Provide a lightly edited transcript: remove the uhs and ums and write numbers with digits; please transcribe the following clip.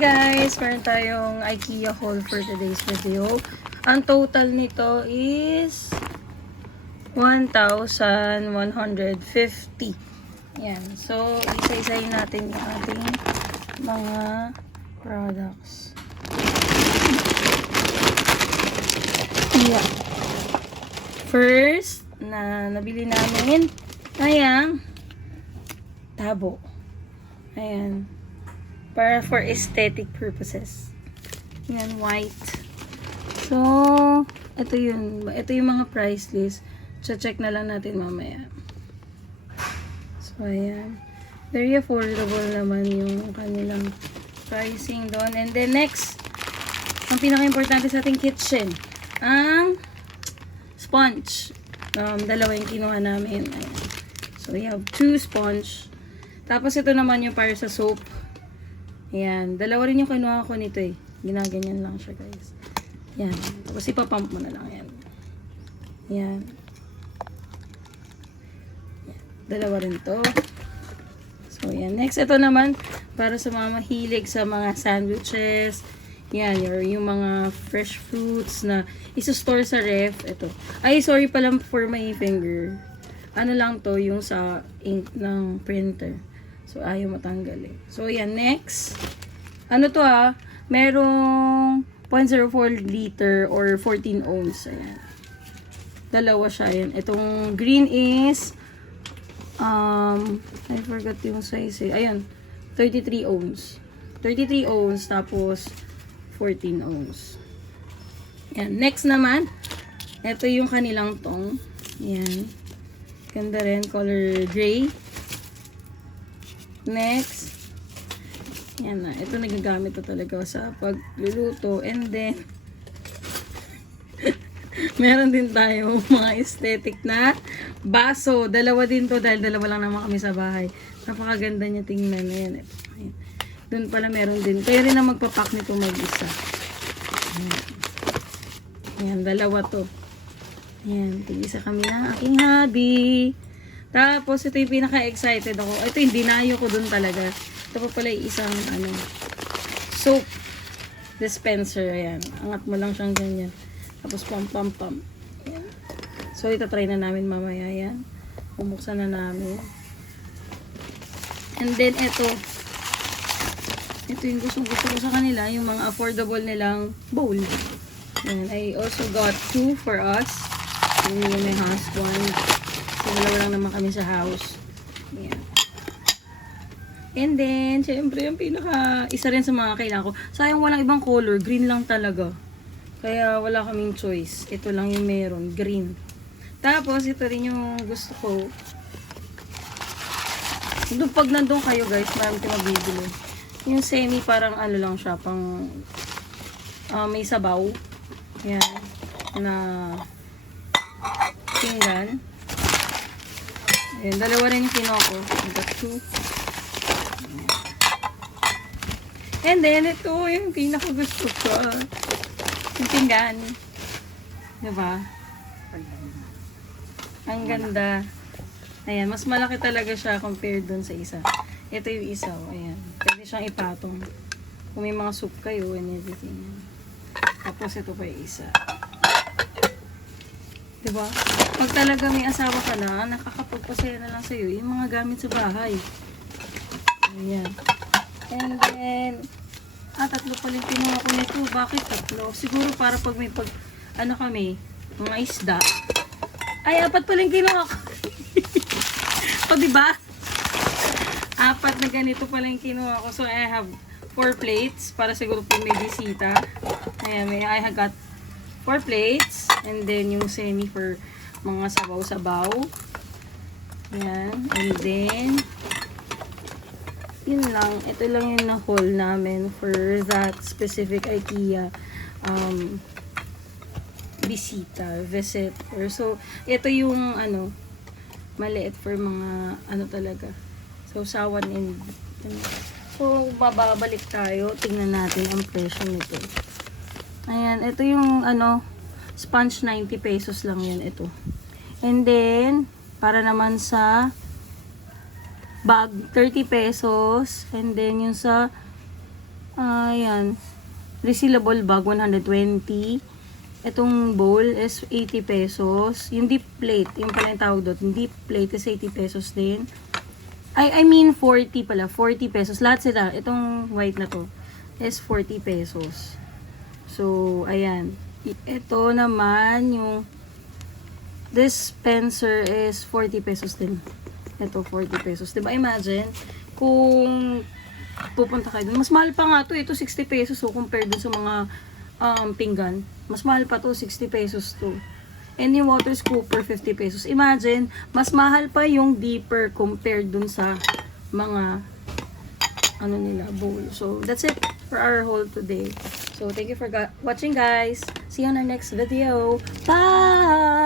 guys! Meron tayong IKEA haul for today's video. Ang total nito is 1,150. Yan. So, isa-isayin natin yung ating mga products. Yeah. First, na nabili namin ay ang tabo. Ayan. Para for aesthetic purposes. Yan, white. So, ito yun. Ito yung mga price list. Check na lang natin mamaya. So, ayan. Very affordable naman yung kanilang pricing doon. And then next, ang pinaka-importante sa ating kitchen, ang sponge. Dalawa yung kinuha namin. Ayan. So, we have 2 sponge. Tapos, ito naman yung para sa soap. Ayan. Dalawa rin yung kinuha ko nito eh. Ginaganyan lang siya, guys. Ayan. Tapos, ipapump mo na lang. Ayan. Ayan. Dalawa rin to. So, ayan. Next, ito naman, para sa mga mahilig sa mga sandwiches. Yan, yung mga fresh fruits na isa-store sa ref. Ito. Ay, sorry pala for my finger. Ano lang to, yung sa ink ng printer. So, ayaw matanggal eh. So, yan. Next. Ano to merong 0.04 liter or 14 ohms. Ayan. Dalawa siya. Ayan. Itong green is I forgot yung size eh. Ayan. 33 ohms. 33 ohms. Tapos 14 ohms. Ayan. Next naman. Ito yung kanilang tong. Ayan. Ganda rin. Color gray. Next. Yan na. Ito nagagamit ko talaga sa pagluluto. And then, meron din tayo mga aesthetic na baso. Dalawa din to dahil dalawa lang naman kami sa bahay. Napakaganda niya tingnan. Ayan. Ayan. Doon pala meron din. Kayo rin na magpapak nito mag-isa. Ayan. Ayan. Dalawa to. Ayan. Tig-isa kami ng aking hubby. Tapos, ito yung pinaka-excited ako. Ito yung dinayo ko dun talaga. Ito pa pala yung isang, soap dispenser. Ayan. Angat mo lang siyang ganyan. Tapos, pump. Ayan. So, ito try na namin mamaya. Ayan. Bumuksan na namin. And then, ito. Ito yung gusto ko sa kanila. Yung mga affordable nilang bowl. Ayan. I also got 2 for us. And then, my husband. So, dalawa lang naman kami sa house. Ayan. And then, syempre, yung isa rin sa mga kailangan ko. Sayang walang ibang color. Green lang talaga. Kaya wala kaming choice. Ito lang yung meron. Green. Tapos, ito rin yung gusto ko. Pag nandun kayo, guys, marami kayo mabibili. Yung semi, parang lang siya. Pang may sabaw. Ayan. Na pinggan. Ayan, dalawa rin yung kinuha ko. I got 2. And then, ito yung pinakagusto ko. Yung pinggan. Diba? Ang ganda. Ayan, mas malaki talaga siya compared dun sa isa. Ito yung isa. Ayan. Pwede siyang ipatong. Kung may mga soup kayo and everything. Tapos, ito pa yung isa. Diba? Pag talaga may asawa ka na, nakakapagpasaya na lang sa'yo yung mga gamit sa bahay. Ayan. And then, tatlo pala yung kinuha ko nito. Bakit tatlo? Siguro para pag may kami, mga isda. Ay, 4 pala yung kinuha ko. O, diba? 4 na ganito pala yung kinuha ko. So, I have 4 plates para siguro pag may bisita. Ayan, I have got 4 plates. And then, yung semi for mga sabaw-sabaw. Ayan. And then, yun lang. Ito lang yung na-haul namin for that specific IKEA visit. So, ito yung maliit for mga talaga. So, sawan and so, babalik tayo. Tingnan natin ang presyo nito. Ayan. Ito yung sponge 90 pesos lang yan ito. And then, para naman sa bag, 30 pesos. And then, yung sa Ayan. Resealable bag, 120. Itong bowl is 80 pesos. Yung deep plate, yung pala yung tawag doon. Yung deep plate is 80 pesos din. I mean 40 pala. 40 pesos. Lahat sila. Itong white na to is 40 pesos. So, ayan. Ito naman, yung dispenser is 40 pesos din. Ito, 40 pesos. Diba, imagine, kung pupunta kayo dun, mas mahal pa nga to. Ito, 60 pesos. So, compared dun sa mga pinggan, mas mahal pa to, 60 pesos to. And yung water scooper, 50 pesos. Imagine, mas mahal pa yung deeper compared dun sa mga ano nila, bowl. So, that's it for our haul today. So, thank you for watching, guys. See you on our next video. Bye!